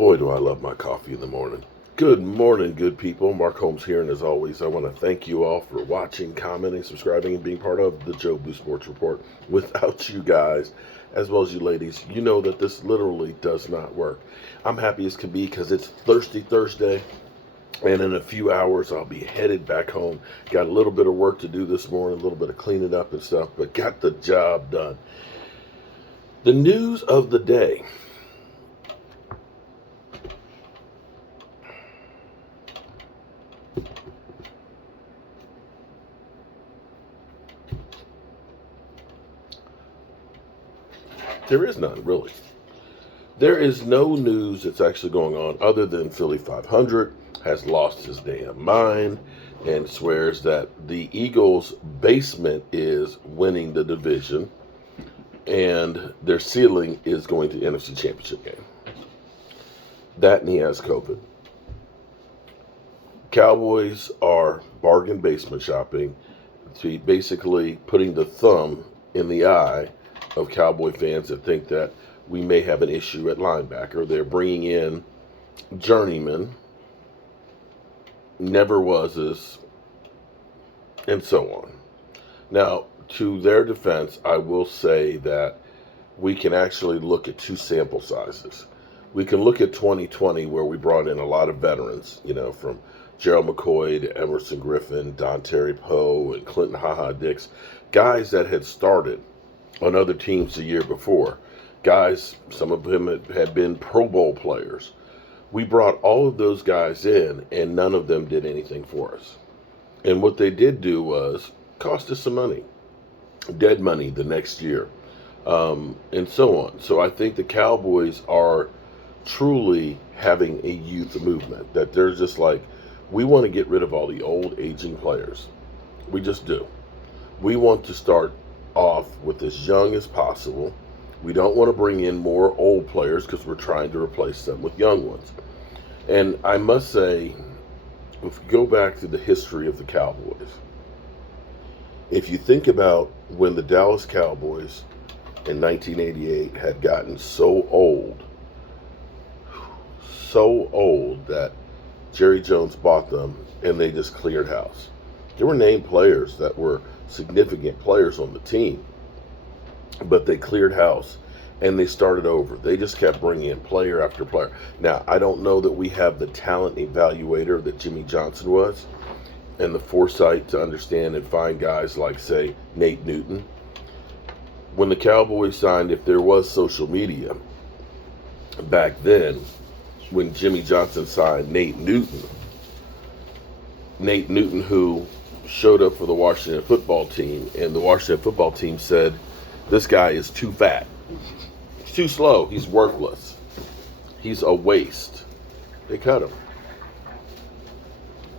Boy, do I love my coffee in the morning. Good morning, good people. Mark Holmes here, and as always, I want to thank you all for watching, commenting, subscribing, and being part of the Joe Boo Sports Report. Without you guys, as well as you ladies, you know that this literally does not work. I'm happy as can be because it's Thirsty Thursday, and in a few hours, I'll be headed back home. Got a little bit of work to do this morning, a little bit of cleaning up and stuff, but got the job done. The news of the day. There is none, really. There is no news that's actually going on other than Philly 500 has lost his damn mind and swears that the Eagles' basement is winning the division and their ceiling is going to the NFC Championship game. That and he has COVID. Cowboys are bargain basement shopping, to basically putting the thumb in the eye of Cowboy fans that think that we may have an issue at linebacker. They're bringing in journeyman, never wases, and so on. Now, to their defense, I will say that we can actually look at two sample sizes. We can look at 2020, where we brought in a lot of veterans, from Gerald McCoy to Emerson Griffin, Don Terry Poe, and Clinton Ha Dix, guys that had started on other teams the year before. Guys, some of them had been Pro Bowl players. We brought all of those guys in, and none of them did anything for us. And what they did do was cost us some money, dead money the next year, and so on. So I think the Cowboys are truly having a youth movement, that they're just like, we want to get rid of all the old aging players. We just do. We want to start off with as young as possible. We don't want to bring in more old players because we're trying to replace them with young ones. And I must say, if you go back to the history of the Cowboys, if you think about when the Dallas Cowboys in 1988 had gotten so old that Jerry Jones bought them and they just cleared house. There were named players that were significant players on the team, but they cleared house and they started over. They just kept bringing in player after player. Now, I don't know that we have the talent evaluator that Jimmy Johnson was and the foresight to understand and find guys like, say, Nate Newton. When the Cowboys signed, if there was social media back then, when Jimmy Johnson signed Nate Newton, who showed up for the Washington football team, and the Washington football team said, this guy is too fat. He's too slow. He's worthless. He's a waste. They cut him.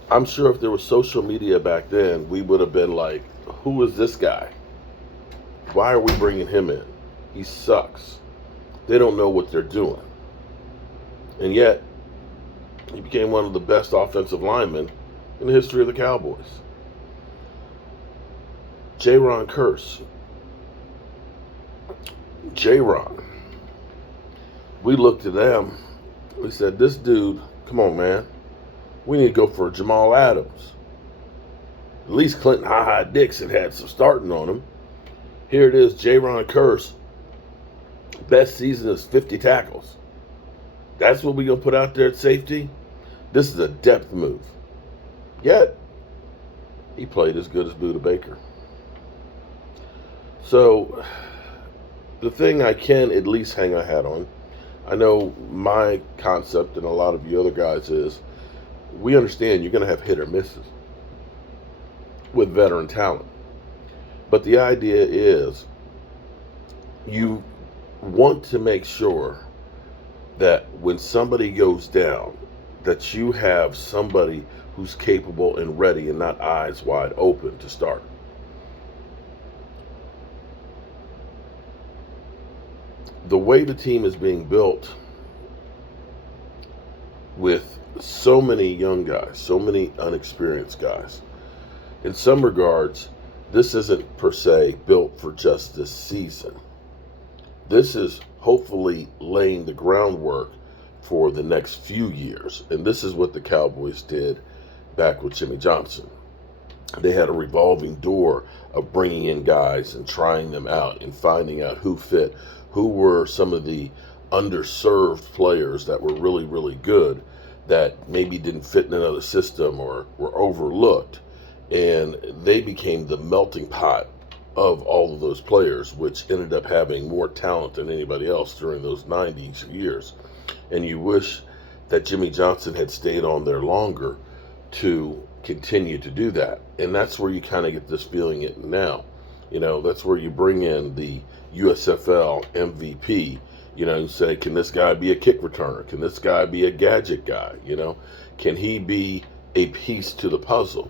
I'm sure if there was social media back then, we would have been like, who is this guy? Why are we bringing him in? He sucks. They don't know what they're doing. And yet, he became one of the best offensive linemen in the history of the Cowboys. J-Ron Curse. J-Ron. We looked at them. We said, this dude, come on, man. We need to go for Jamal Adams. At least Clinton Ha Dix had some starting on him. Here it is, J-Ron Curse. Best season is 50 tackles. That's what we're going to put out there at safety? This is a depth move. Yet, he played as good as Buda Baker. So, the thing I can at least hang a hat on, I know my concept and a lot of you other guys is, we understand you're going to have hit or misses with veteran talent. But the idea is, you want to make sure that when somebody goes down, that you have somebody who's capable and ready and not eyes wide open to start. The way the team is being built with so many young guys, so many unexperienced guys, in some regards, this isn't per se built for just this season. This is hopefully laying the groundwork for the next few years. And this is what the Cowboys did back with Jimmy Johnson. They had a revolving door of bringing in guys and trying them out and finding out who fit, who were some of the underserved players that were really, really good that maybe didn't fit in another system or were overlooked. And they became the melting pot of all of those players, which ended up having more talent than anybody else during those 90s years. And you wish that Jimmy Johnson had stayed on there longer to continue to do that. And that's where you kind of get this feeling it now. That's where you bring in the USFL MVP, and say, can this guy be a kick returner? Can this guy be a gadget guy? Can he be a piece to the puzzle?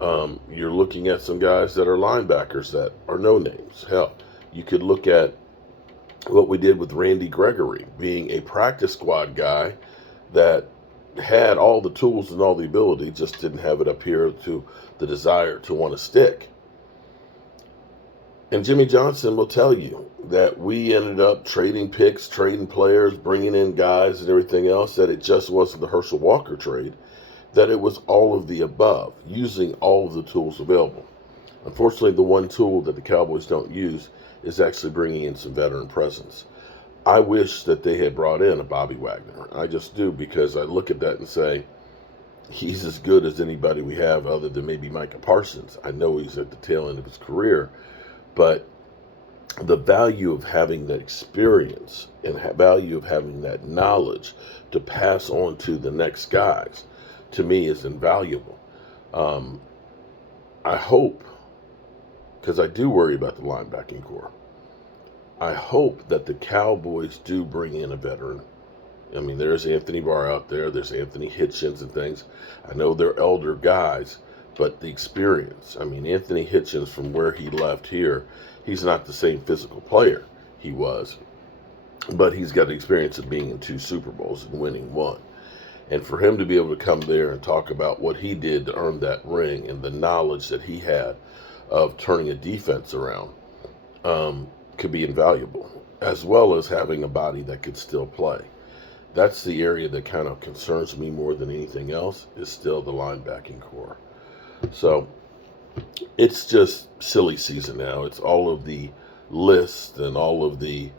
You're looking at some guys that are linebackers that are no names. Hell, you could look at what we did with Randy Gregory being a practice squad guy that had all the tools and all the ability, just didn't have it up here to the desire to want to stick. And Jimmy Johnson will tell you that we ended up trading picks, trading players, bringing in guys and everything else, that it just wasn't the Herschel Walker trade, that it was all of the above, using all of the tools available. Unfortunately, the one tool that the Cowboys don't use is actually bringing in some veteran presence. I wish that they had brought in a Bobby Wagner. I just do, because I look at that and say, he's as good as anybody we have other than maybe Micah Parsons. I know he's at the tail end of his career, but the value of having that experience and value of having that knowledge to pass on to the next guys, to me, is invaluable. I hope, because I do worry about the linebacking core, I hope that the Cowboys do bring in a veteran. I mean, there's Anthony Barr out there, there's Anthony Hitchens and things. I know they're elder guys, but the experience. I mean, Anthony Hitchens, from where he left here, he's not the same physical player he was, but he's got the experience of being in 2 Super Bowls and winning 1. And for him to be able to come there and talk about what he did to earn that ring and the knowledge that he had of turning a defense around, could be invaluable, as well as having a body that could still play. That's the area that kind of concerns me more than anything else, is still the linebacking core. So it's just silly season now. It's all of the lists and all of the,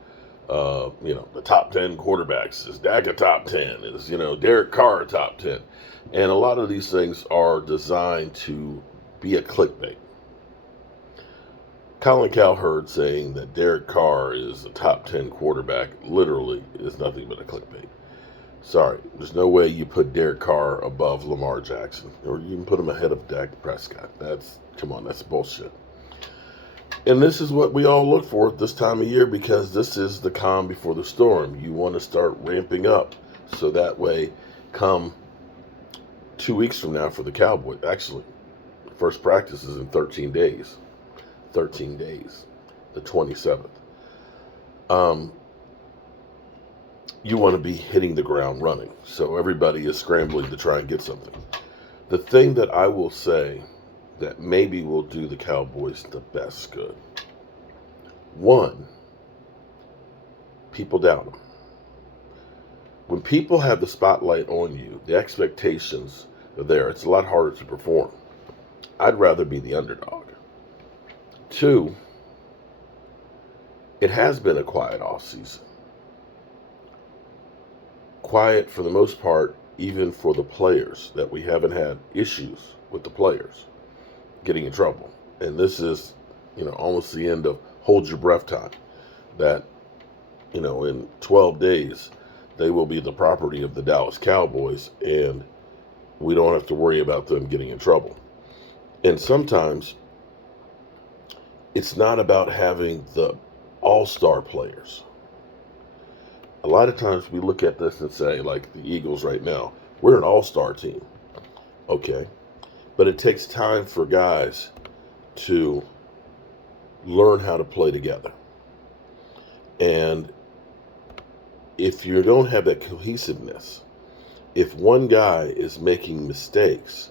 the top 10 quarterbacks. Is Dak a top 10? Is, Derek Carr a top 10? And a lot of these things are designed to be a clickbait. Colin Cowherd saying that Derek Carr is a top 10 quarterback literally is nothing but a clickbait. Sorry, there's no way you put Derek Carr above Lamar Jackson, or you can put him ahead of Dak Prescott. That's bullshit. And this is what we all look for at this time of year, because this is the calm before the storm. You want to start ramping up, so that way, come 2 weeks from now for the Cowboys, actually, first practice is in 13 days. 13 days, the 27th. You want to be hitting the ground running. So everybody is scrambling to try and get something. The thing that I will say that maybe will do the Cowboys the best good. One, people doubt them. When people have the spotlight on you, the expectations are there. It's a lot harder to perform. I'd rather be the underdog. 2, it has been a quiet off season. Quiet for the most part, even for the players, that we haven't had issues with the players getting in trouble. And this is, almost the end of hold your breath time. That, in 12 days, they will be the property of the Dallas Cowboys, and we don't have to worry about them getting in trouble. And sometimes it's not about having the all-star players. A lot of times we look at this and say, like the Eagles right now, we're an all-star team. Okay. But it takes time for guys to learn how to play together. And if you don't have that cohesiveness, if one guy is making mistakes,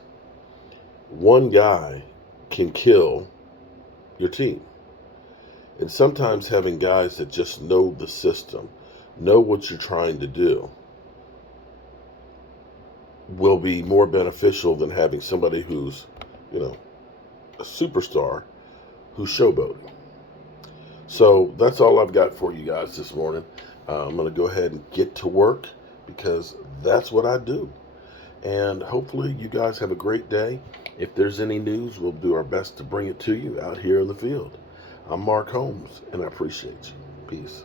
one guy can kill your team. And sometimes having guys that just know the system, know what you're trying to do, will be more beneficial than having somebody who's, you know, a superstar who's showboating. So that's all I've got for you guys this morning. I'm going to go ahead and get to work because that's what I do. And hopefully you guys have a great day. If there's any news, we'll do our best to bring it to you out here in the field. I'm Mark Holmes, and I appreciate you. Peace.